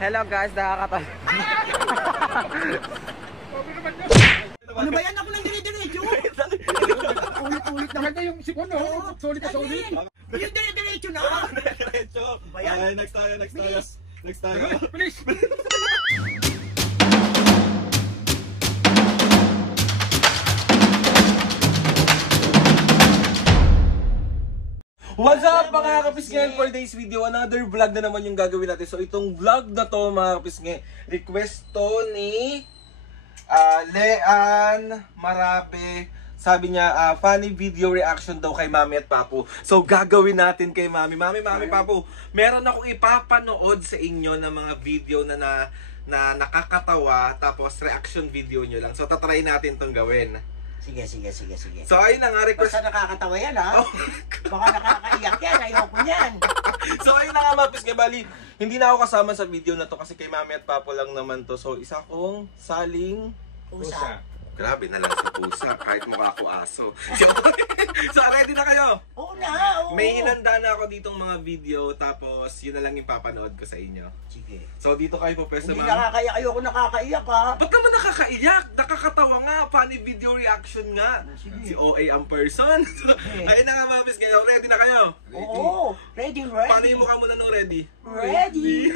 Hello guys, nakakatawa. Ano ba yan? Ako nang dire-diretso. Ulit-ulit naman na yung sipon, no? Solid na solid. Yung dire-diretso na. Diretso. Okay, next tayo. Next tayo. Please. What's up mga kapisnge? For today's video, another vlog na naman yung gagawin natin. So itong vlog na to mga kapisnge, request to ni Lean Marape. Sabi niya, funny video reaction daw kay Mami at Papu. So gagawin natin kay Mami. Mami, Papu, meron akong ipapanood sa inyo ng mga video na nakakatawa. Tapos reaction video nyo lang. So tatry natin tong gawin. Sige. So ayun na nga, request. Basta nakakatawa yan, ha? Baka nakakaiyak yan, ayoko niyan. So ayun na nga mga kapisnge, bali, hindi na ako kasama sa video na to kasi kay Mami at Papu lang naman to. So isa kong saling Pusa. Grabe na lang si Pusa, kahit mukha ako aso. So ready na kayo? Oo na, oo. May inanda na ako ditong mga video, tapos yun na lang yung papanood ko sa inyo. Sige. So dito kayo po pwesta, Hindi Mami. nakakaiyak, ayoko nakakaiyak, ha? Ba't naman nakakaiyak? Nakakatawa nga, funny video reaction nga. Sige. Si OA ang person. So, ayun na nga mga kapisnge, ready na kayo? Oo, ready. Paano yung mukha muna nung ready? Ready.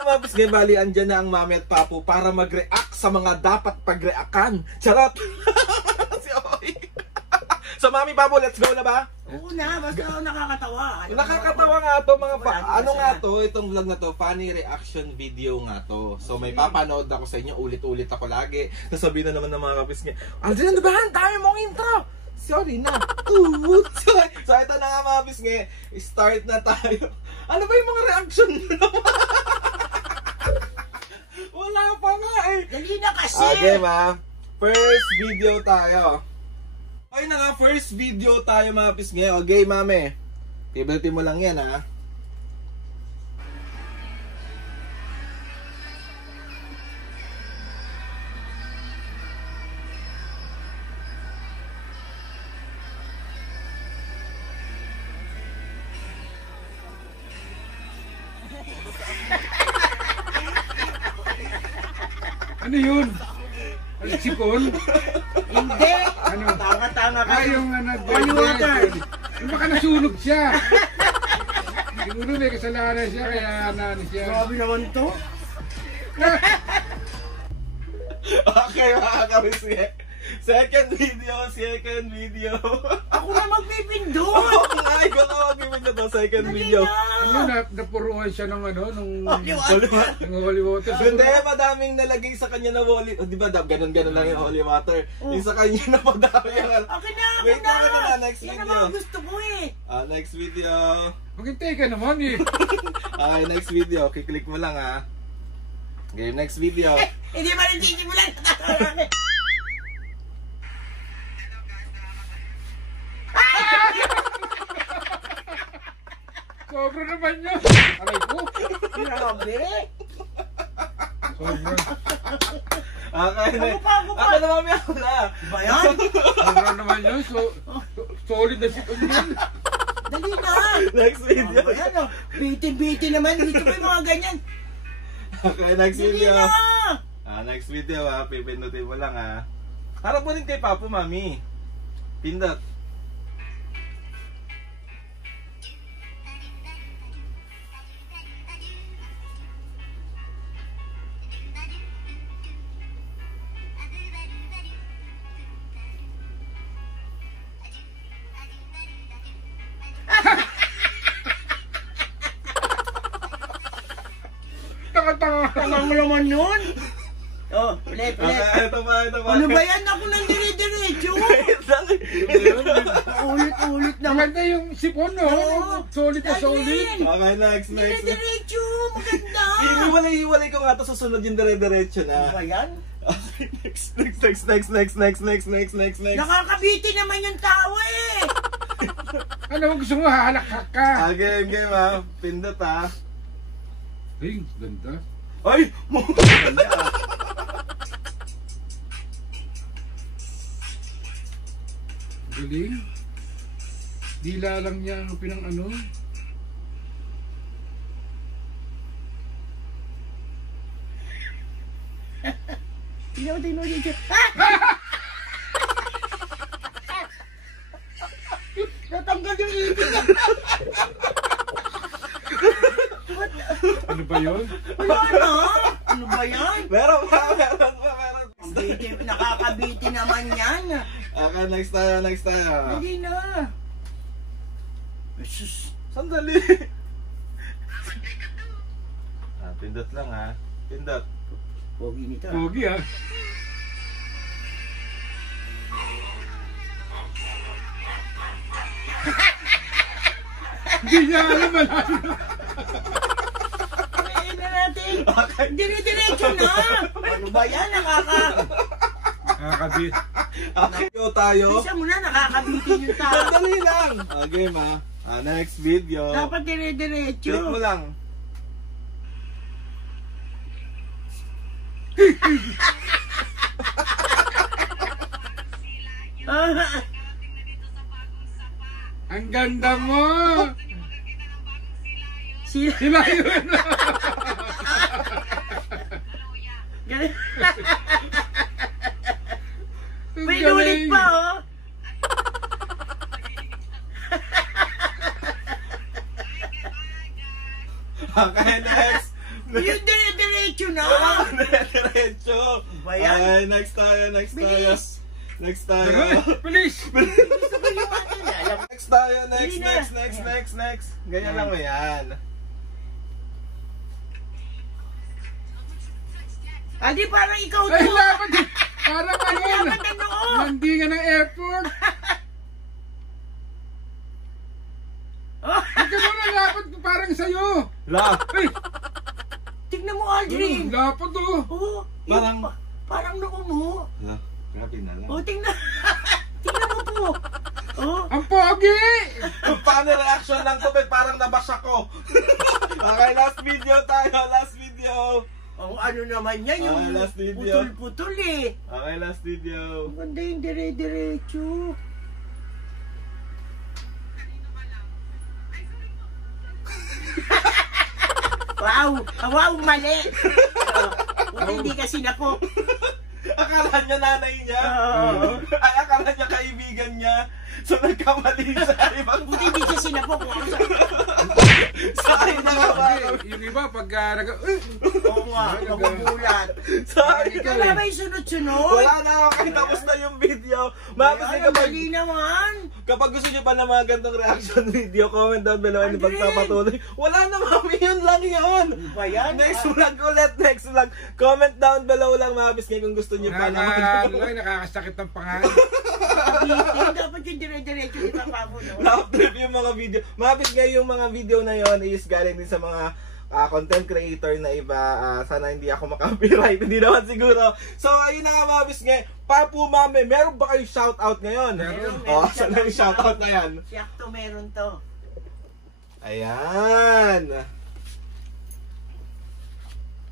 Mga kapisnge, bali, andyan na ang Mami at Papu para mag-react sa mga dapat pag-reactan. Charot! Si OA. So Mami, Papu, let's go na ba? Oo na, basta nakakatawa. Nakakatawa nga to mga ano nga to, itong vlog na to, funny reaction video nga to. So may papanood ako sa inyo, ulit-ulit ako lagi. Sasabihin na naman ng mga kapisnge, Aldrin, ano ba yan? Tayo mong intro! Sorry na. So ito na nga mga kapisnge, start na tayo. Ano ba yung mga reaction nyo naman? Wala pa nga eh. Dali na kasi. Okay ma, first video tayo. Ay na nga, first video tayo mga kapisnge. Okay Mami, piblitin mo lang yan ha. Ano yun? Ano, sipon? Hindi! Ano? Tanga-tanga ka. Yung holy water. Yung baka nasunog siya. Siguro may kasalanan siya, kaya ano siya. Grabe naman to. Okay mga kapisnge, second video. Ako na magpipindot! Oo nga, ikaw na mag-video to, second video. Ano, napuruan siya ng ano, nung holy water. Hindi, madaming nalagay sa kanya na holy, di ba, ganun lang yung holy water. Yung sa kanya na madami yung Okay na, wait na, next yan video. ang mga gusto ko eh. Next video. Maghintay ka naman eh. Okay, next video, kiklik mo lang ha. Okay, next video. Hindi ba rin sisimulan? Sobra naman yun. Aray ko. Grabe. Sobra. Okay, Ako pa. Ako na mamaya na. Ba yan? Sobra naman yun. Solid na sipon yun. Dali na. Next video. Ayan o. Bitin naman. Dito pa yung mga ganyan. Okay, next video. Dali na. Next video ha, pipindutin mo lang ha. Harap mo rin kay Papu, Mami. Pindot. Tangang naman yun. Oh, play. Okay, ito pa. Ano ba yan? Ako nang dire-diretso. Ulit naman. Maganda yung sipon, no? Solid na solid. Okay, next. Dire-diretso. Maganda. Hiwalay ko nga ito, susunod yung dire-diretso na. Ano ba yan? Next. Nakakabiti naman yung tao eh. Ano gusto mo? Halakak ka. Game ha. Pindot ha. Ay, ganda. Ay! Galing. Dila lang niya ang pinang ano. Tingnan mo dito. Natanggal yung ibig. Ano ba yun? Wala na. Ano ba yan? Meron pa. Nakakabiti naman yan. Okay, next tayo. Hindi na. Sandali. Pindot lang ha. Pindot. Pogi nito. Pogi ah. Hindi niya alam malalim. Piliin na natin. Dire-diretso na. Ano ba yan? Nakakabit. Okay, tayo. Bisa mo na nakakabitin yung tao. Sandali lang. Okay, next video. Dapat dire-diretso. Click mo lang. Ang ganda mo. Sila yun. Ganun. May nulit pa, oh. Okay, next. Yung dire-diretso na. Diretso. Ba yan? Okay, next tayo. Bilis. Next tayo. Please. Gusto ko yung ano na. Alam mo. Next tayo. Hindi na. Next. Ganyan lang mo yan. Adi, parang ikaw Ay, to. dapat. Parang ano yun. Dapat ano? Landingan ng airport. Oh. Ito mo na dapat parang sa'yo. La. Ay, Tignan mo, Aldrin. dapat oh. Oh, Parang- parang noo mo. La. Grabe na lang. Oh, tingnan. Tingnan mo po. Oh. Ang pogi. Paano reaction lang to? Parang nabasa ko. Okay, last video tayo. Last video. Ang ano naman yan, yung last video. putol-putol eh. Okay, last video. Ang ganda yung dire-diretso. Wow, mali. Hindi kasi nako. Akala niya nanay niya. Oo. Ay, akala niya kaibigan niya. So, nagkamali sa ibang Buti hindi siya sinapok. Saan na nga ba? Yung iba pag Oo nga, magugulat. Saan? Wala ba yung sunod-sunod? Wala na ako kahit tapos na yung video. Mga kasi Ayan, kapag, mali naman. kapag gusto niyo pa ng mga gantong reaction video, comment down below and Aldrin! pagpapatuloy. Wala na mami, yun lang yun. Ano ba yan? Next vlog ulit, next vlog. Comment down below lang mga bisgay kung gusto niyo pa naman. Nakakasakit ng pangalan. Dapat yung dire-diretso di pa pa mo, no? Laugh trip yung mga video. Mga bisgay yung mga video na yon is galing din sa mga content creator na iba. Sana hindi ako makapiright. Hindi naman siguro. So, ayun na nga mga bisgay. Papu Mami, meron ba kayong shoutout ngayon? Meron. Saan yung shoutout na yan? Siyakto meron to. Ayan.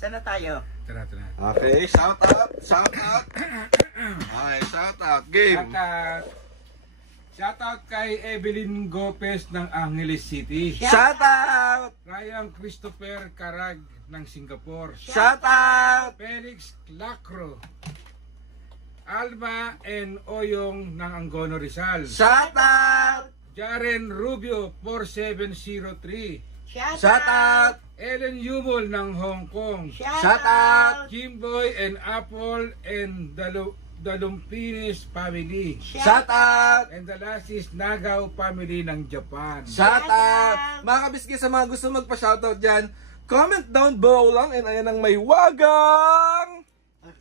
Saan na tayo? Tara. Okay, shoutout. Okay, shoutout. Game. Shoutout kay Evelyn Gopez ng Angeles City. Shoutout. Ryan Christopher Carag ng Singapore. Shoutout. Felix Lacro. Alma and Oyong ng Angono Rizal. Shoutout. Jaren Rubio 4703. Shoutout. Ellen Yumol ng Hong Kong. Shoutout. Jimboy and Apple and Dalumpines family. Shoutout. And the last is Nagaw family ng Japan. Shoutout. Mga kabisgi, sa mga gusto magpa-shoutout dyan, comment down below lang and ayan ang may wagang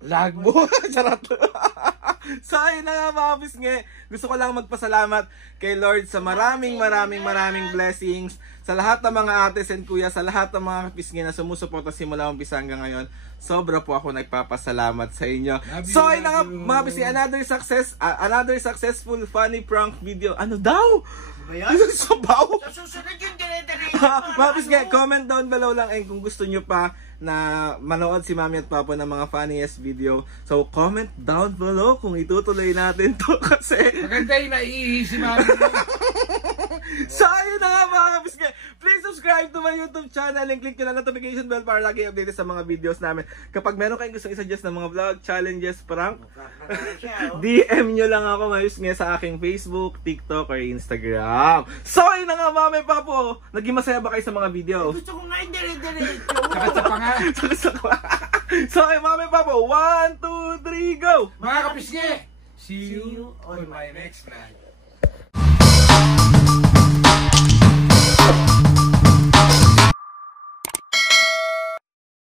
lagbo. Charot. So ayun na nga mga kabisgi, gusto ko lang magpasalamat kay Lord sa maraming blessings sa lahat ng mga ates and kuya, sa lahat ng mga kabisgi na sumusuporta simula umpisa hanggang ngayon. Sobra po ako nagpapasalamat sa inyo. So ayun na nga mga kabisgi, another successful funny prank video. Ano daw? Bayan? Sabaw? Sa susunod yung dire-diretso. Mga kabisgi, comment down below lang and kung gusto nyo pa na manood si Mami at Papa ng mga funniest video. So comment down below kung itutuloy natin to kasi Maganda yung naiihi si Mami. So, ayun na nga mga kapisngi. Please subscribe to my YouTube channel and click nyo na notification bell para lagi updated sa mga videos namin. Kapag meron kayong gustong isuggest ng mga vlog, challenges, prank, DM nyo lang ako mayusngi sa aking Facebook, TikTok, or Instagram. So, ayun na nga mga papo. Naging masaya ba kayo sa mga video? Gusto ko nga yung dire-diretso. Sakit pa nga. So, ayun mga papo. 1, 2, 3, go! Mga kapisngi, see you on my next vlog.